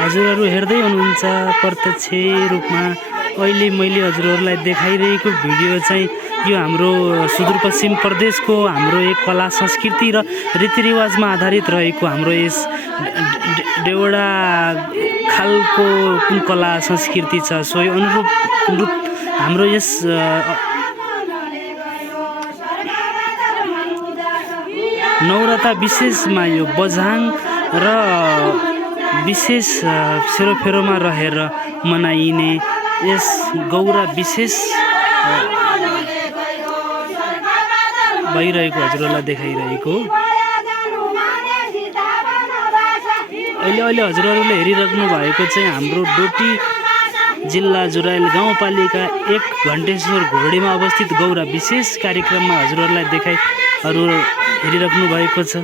हजुरहरू हेर्दै हुनुहुन्छ प्रत्यक्ष रूपमा अहिले मैले हजुरहरूलाई देखाइरहेको भिडियो चाहिँ यो हाम्रो सुदूरपश्चिम प्रदेशको हाम्रो एक कला संस्कृति र रीतिरिवाजमा आधारित रहेको हाम्रो यस देउडा खालको कुन कला संस्कृति छ सो यो अनुरूप हाम्रो यस नौरथा विशेषमा यो बझाङ र विशेष सेरोफेरोमा रहेर मनाइने यस गौरा विशेष भइरहेको हजुरहरूलाई देखाइरहेको अहिले हजुरहरूले हेरिराख्नु भएको चाहिँ हाम्रो डोटी जिल्ला जुराइल गाउँपालिका 1 घण्टेश्वर घोरडीमा अवस्थित गौरा विशेष कार्यक्रममा हजुरहरूलाई हेरिराख्नु भएको छ।